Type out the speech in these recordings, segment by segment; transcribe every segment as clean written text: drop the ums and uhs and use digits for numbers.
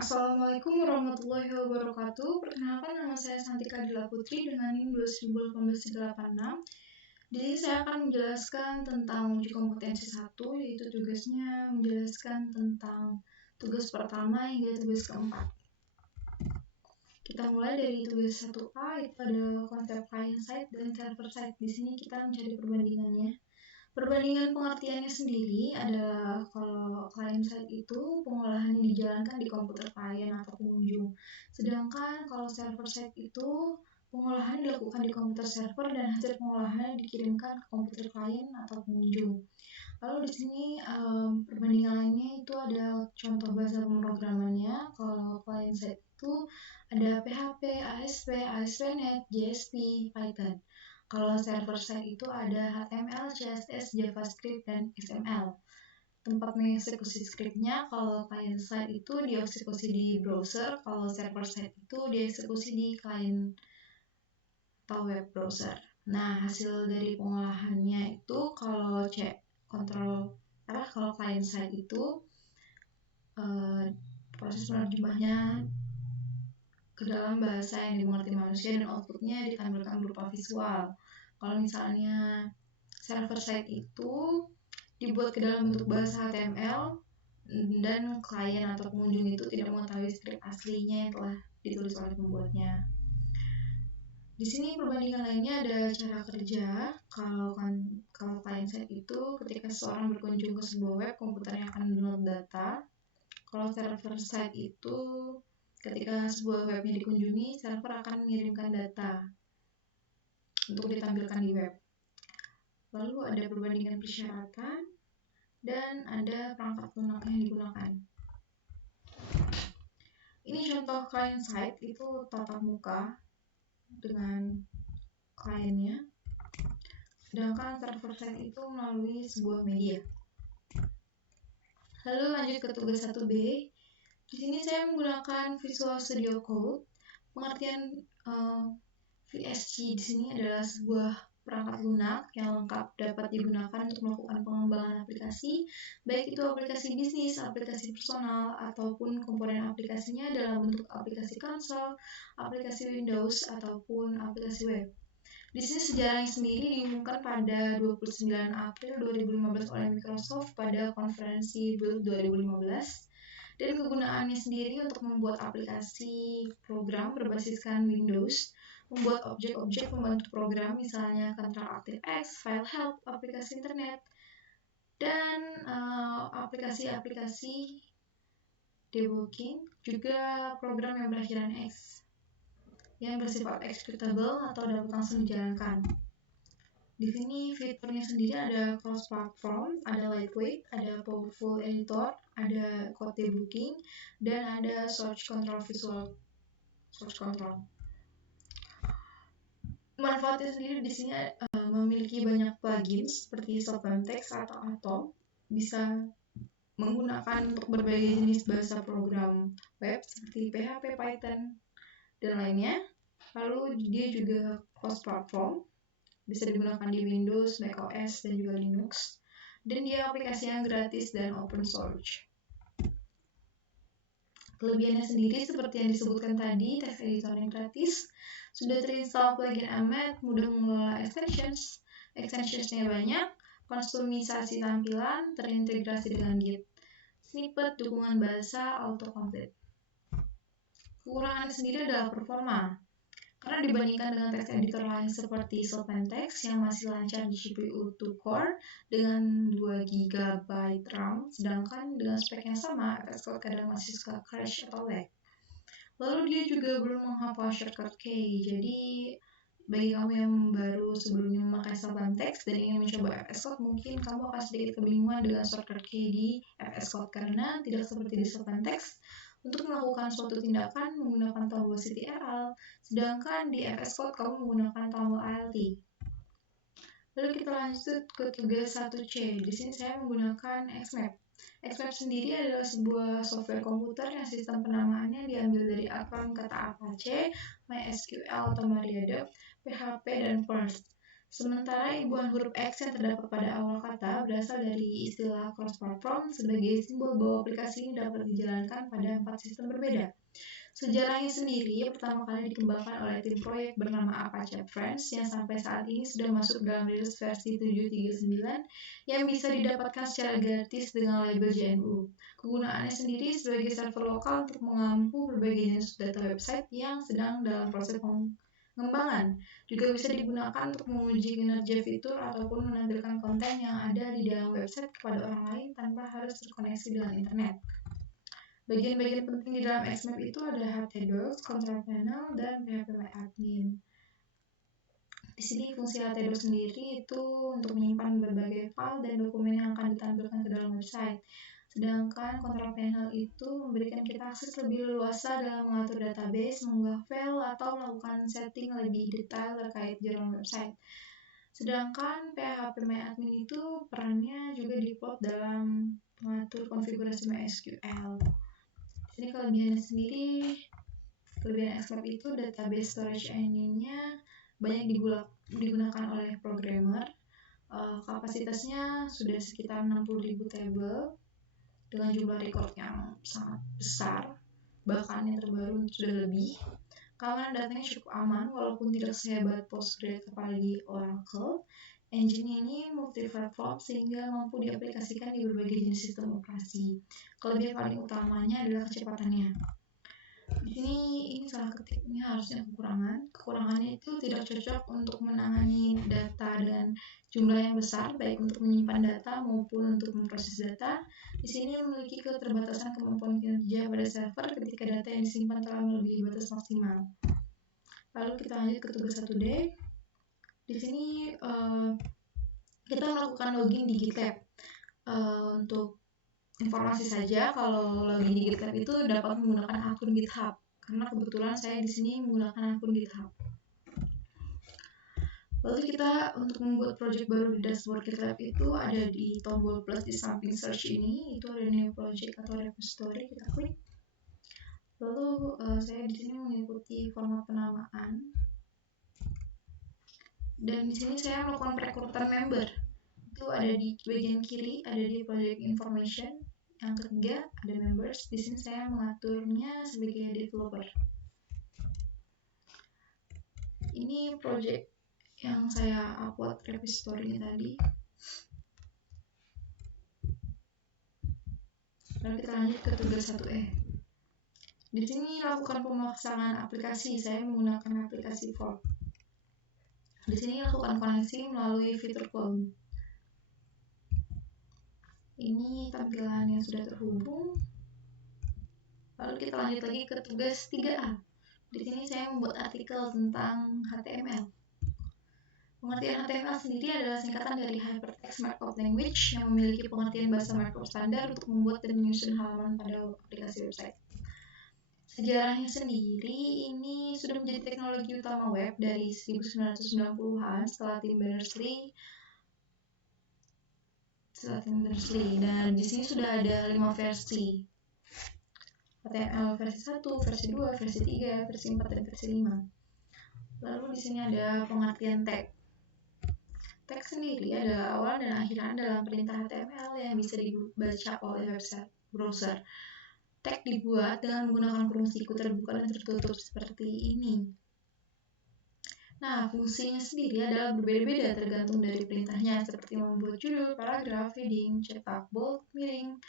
Assalamualaikum warahmatullahi wabarakatuh. Perkenalkan, nama saya Santika Dila Putri dengan NIM 2018-386. Jadi saya akan menjelaskan tentang uji kompetensi 1, yaitu tugasnya menjelaskan tentang tugas pertama hingga tugas keempat. Kita mulai dari tugas 1A, itu ada konsep client side dan server side. Di sini kita mencari perbandingannya. Perbandingan pengertiannya sendiri adalah kalau client side itu pengolahannya dijalankan di komputer klien atau pengunjung. Sedangkan kalau server side itu pengolahan dilakukan di komputer server dan hasil pengolahannya dikirimkan ke komputer klien atau pengunjung. Lalu di sini perbandingan lainnya itu ada contoh bahasa pemrogramannya. Kalau client side itu ada PHP, ASP, ASP.NET, JSP, Python. Kalau server side itu ada HTML, CSS, JavaScript, dan XML. Tempat mengeksekusi skripnya, kalau client side itu dieksekusi di browser, kalau server side itu dieksekusi di client atau web browser. Nah, hasil dari pengolahannya itu kalau kalau client side itu proses penerjemahnya ke dalam bahasa yang dimengerti manusia dan outputnya ditampilkan berupa visual. Kalau misalnya server side itu dibuat ke dalam bentuk bahasa HTML dan klien atau pengunjung itu tidak mengetahui skrip aslinya yang telah ditulis oleh pembuatnya. Di sini perbandingan lainnya ada cara kerja. Kalau client side itu ketika seseorang berkunjung ke sebuah web, komputernya akan download data. Kalau server side itu ketika sebuah webnya dikunjungi, server akan mengirimkan data untuk ditampilkan di web. Lalu ada perbandingan persyaratan dan ada perangkat lunak yang digunakan. Ini contoh client side, itu tatap muka dengan kliennya. Sedangkan server side itu melalui sebuah media. Lalu lanjut ke tugas 1B. Di sini saya menggunakan Visual Studio Code. Pengertian VSC di sini adalah sebuah perangkat lunak yang lengkap dapat digunakan untuk melakukan pengembangan aplikasi, baik itu aplikasi bisnis, aplikasi personal, ataupun komponen aplikasinya dalam bentuk aplikasi konsol, aplikasi Windows, ataupun aplikasi web. Di sini sejarahnya sendiri diumumkan pada 29 April 2015 oleh Microsoft pada konferensi Build 2015. Dan kegunaannya sendiri untuk membuat aplikasi program berbasiskan Windows, membuat objek-objek pembantu program misalnya Control Active X, File Help, aplikasi internet, dan aplikasi-aplikasi debugging, juga program yang berakhiran X yang bersifat executable atau dapat langsung dijalankan. Di sini fiturnya sendiri ada cross-platform, ada lightweight, ada powerful editor, ada code debugging, dan ada source control visual source control. Manfaatnya sendiri di sini memiliki banyak plugins seperti Solventex atau Atom, bisa menggunakan untuk berbagai jenis bahasa program web seperti PHP, Python, dan lainnya. Lalu dia juga cross-platform, bisa digunakan di Windows, macOS, dan juga Linux. Dan dia aplikasi yang gratis dan open source. Kelebihannya sendiri seperti yang disebutkan tadi, text editor yang gratis, sudah terinstall plugin Emmet, mudah mengelola extensionsnya banyak, kustomisasi tampilan, terintegrasi dengan Git, snippet, dukungan bahasa, autocomplete. Kekurangannya sendiri adalah performa. Karena dibandingkan dengan text editor lain seperti Solventex yang masih lancar di CPU 2 core dengan 2 GB RAM, sedangkan dengan spek yang sama, FS Code kadang masih suka crash atau lag. Lalu dia juga belum menghafal shortcut key, jadi bagi kamu yang baru sebelumnya memakai Solventex dan ingin mencoba FS Code, mungkin kamu akan sedikit kebingungan dengan shortcut key di FS Code karena tidak seperti di Solventex. Untuk melakukan suatu tindakan menggunakan tombol CTRL, sedangkan di FS Code kamu menggunakan tombol Alt. Lalu kita lanjut ke tugas 1C. Di sini saya menggunakan Xmap. Xmap sendiri adalah sebuah software komputer yang sistem penamaannya diambil dari akronim kata Apache, MySQL atau MariaDB, PHP, dan Perl. Sementara imbuhan huruf X yang terdapat pada awal kata berasal dari istilah cross-platform sebagai simbol bahwa aplikasi ini dapat dijalankan pada 4 sistem berbeda. Sejarahnya sendiri pertama kali dikembangkan oleh tim proyek bernama Apache Friends yang sampai saat ini sudah masuk dalam rilis versi 7.39 yang bisa didapatkan secara gratis dengan label JNU. Kegunaannya sendiri sebagai server lokal untuk mengampu berbagai jenis data website yang sedang dalam proses pengembangan. Juga bisa digunakan untuk menguji kinerja fitur ataupun menampilkan konten yang ada di dalam website kepada orang lain tanpa harus terkoneksi dengan internet. Bagian-bagian penting di dalam Xmap itu ada htdocs, control panel, dan phpMyAdmin. Di sini fungsi htdocs sendiri itu untuk menyimpan berbagai file dan dokumen yang akan ditampilkan ke dalam website. Sedangkan control panel itu memberikan kita akses lebih leluasa dalam mengatur database, mengunggah file, atau melakukan setting lebih detail terkait jaringan website. Sedangkan phpMyAdmin itu perannya juga diplot dalam mengatur konfigurasi MySQL. Ini kelebihannya sendiri, kelebihan Xmap itu database storage engine-nya banyak digunakan oleh programmer. Kapasitasnya sudah sekitar 60.000 table dengan jumlah record yang sangat besar, bahkan yang terbaru sudah lebih. Keamanan datanya cukup aman walaupun tidak sehebat Postgres apalagi Oracle. Engine ini multi-platform sehingga mampu diaplikasikan di berbagai jenis sistem operasi. Kelebihan paling utamanya adalah kecepatannya. Di sini ini salah ketiknya harusnya kekurangan. Kekurangannya itu tidak cocok untuk menangani data dengan jumlah yang besar, baik untuk menyimpan data maupun untuk memproses data. Di sini memiliki keterbatasan kemampuan kinerja pada server ketika data yang disimpan telah melebihi batas maksimal. Lalu kita lanjut ke tugas 1D. Di sini kita melakukan login di GitLab. Untuk informasi saja, kalau login di GitLab itu dapat menggunakan akun GitHub. Karena kebetulan saya di sini menggunakan akun GitHub. Lalu kita untuk membuat project baru di dashboard GitLab itu ada di tombol plus di samping search ini, itu ada new project atau repository, kita klik. Lalu saya di sini mengikuti format penamaan. Dan di sini saya melakukan perekrutan member. Itu ada di bagian kiri, ada di project information. Yang ketiga ada members. Di sini saya mengaturnya sebagai developer. Ini project yang saya upload repository tadi. Lalu kita lanjut ke tugas 1E. Di sini lakukan pemasangan aplikasi. Saya menggunakan aplikasi Fork. Di sini lakukan koneksi melalui fitur cloud. Ini tampilan yang sudah terhubung. Lalu kita lanjut lagi ke tugas 3A. Di sini saya membuat artikel tentang HTML. Pengertian HTML sendiri adalah singkatan dari Hypertext Markup Language yang memiliki pengertian bahasa markup standar untuk membuat dan menyusun halaman pada aplikasi website. Sejarahnya sendiri ini sudah menjadi teknologi utama web dari 1990-an setelah tim Berners-Lee. Dan di sini sudah ada 5 versi. HTML versi 1, versi 2, versi 3, versi 4, dan versi 5. Lalu di sini ada pengertian tag. Tag sendiri adalah awal dan akhiran dalam perintah HTML yang bisa dibaca oleh website browser. Tag dibuat dengan menggunakan kurung siku terbuka dan tertutup seperti ini. Nah, fungsinya sendiri adalah berbeda-beda tergantung dari perintahnya, seperti membuat judul, paragraf, heading, cetak, bold, miring,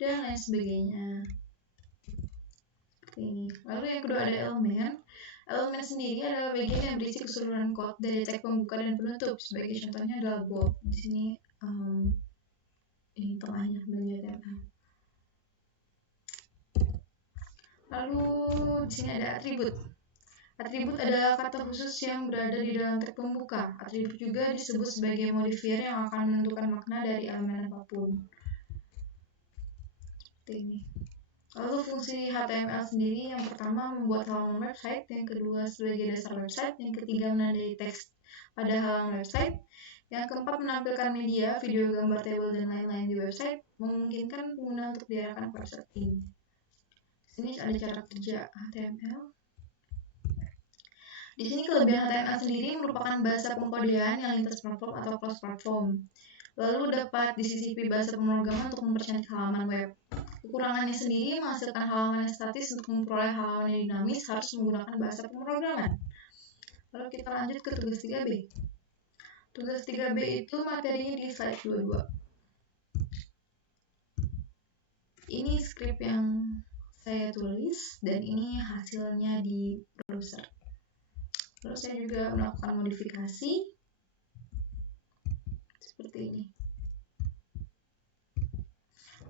dan lain sebagainya. Seperti ini. Lalu yang kedua ada elemen. Elemen sendiri adalah bagian yang berisi keseluruhan code dari tag pembuka dan penutup. Sebagai contohnya adalah bold. Di sini ini tengahnya belajar HTML. Lalu di sini ada atribut. Atribut adalah kata khusus yang berada di dalam tag pembuka. Atribut juga disebut sebagai modifier yang akan menentukan makna dari elemen apapun. Seperti ini. Lalu fungsi HTML sendiri yang pertama membuat halaman website, yang kedua sebagai dasar website, yang ketiga menandai teks pada halaman website, yang keempat menampilkan media, video, gambar, tabel, dan lain-lain di website, memungkinkan pengguna untuk diarahkan ke website ini. Sini ada cara kerja HTML. Di sini kelebihan HTML sendiri merupakan bahasa pengkodean yang lintas platform atau cross platform. Lalu dapat disisipi bahasa pemrograman untuk mempercantik halaman web. Kekurangannya sendiri menghasilkan halaman yang statis. Untuk memperoleh halaman yang dinamis harus menggunakan bahasa pemrograman. Lalu kita lanjut ke tugas 3B. Tugas 3B itu materinya di slide 22. Ini skrip yang saya tulis dan ini hasilnya di browser. Lalu saya juga melakukan modifikasi seperti ini.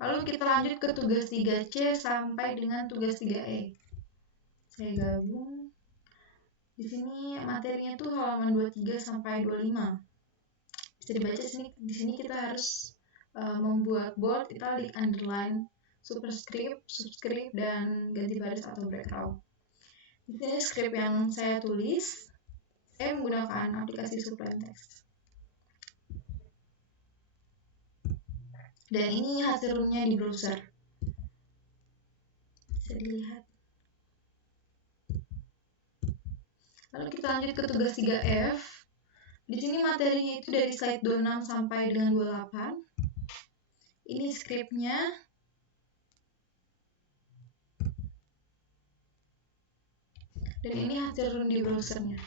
Lalu kita lanjut ke tugas 3C sampai dengan tugas 3E. Saya gabung. Di sini materinya tuh halaman 23 sampai 25. Bisa dibaca di sini kita harus membuat bold, italic, underline, superscript, subscript, dan ganti baris atau breakout. Di sini skrip yang saya tulis, saya menggunakan aplikasi Sublime Text. Dan ini hasil roomnya di browser. Bisa dilihat. Lalu kita lanjut ke tugas 3F. Di sini materinya itu dari slide 26 sampai dengan 28. Ini skripnya. Dan ini hasil run di browsernya.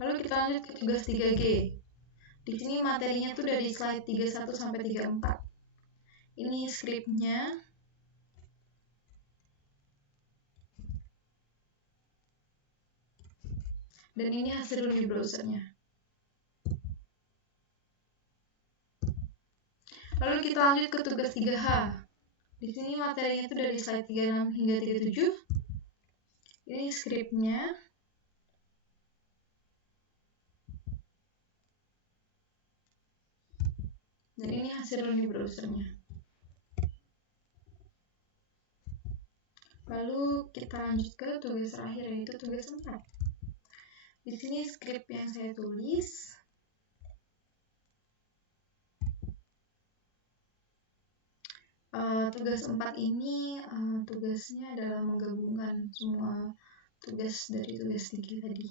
Lalu kita lanjut ke tugas 3G. Di sini materinya itu dari slide 31 sampai 34. Ini skripnya. Dan ini hasil run di browsernya. Lalu kita lanjut ke tugas 3H. Di sini materinya itu dari slide 36 hingga 37. Ini skripnya. Dan ini hasil run di browsernya. Lalu kita lanjut ke tugas terakhir, yaitu tugas 4. Di sini skrip yang saya tulis. Tugas 4 ini tugasnya adalah menggabungkan semua tugas dari tugas 3 tadi.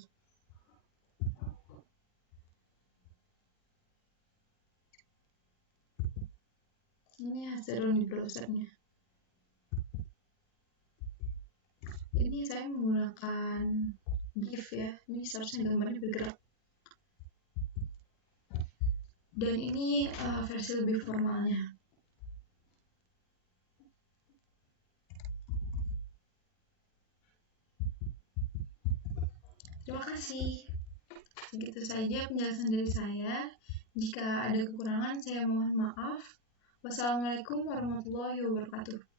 Ini hasil run di browsernya. Ini saya menggunakan GIF ya. Ini seharusnya gambarnya bergerak. Dan ini versi lebih formalnya. Terima kasih. Begitu saja penjelasan dari saya. Jika ada kekurangan, saya mohon maaf. Wassalamualaikum warahmatullahi wabarakatuh.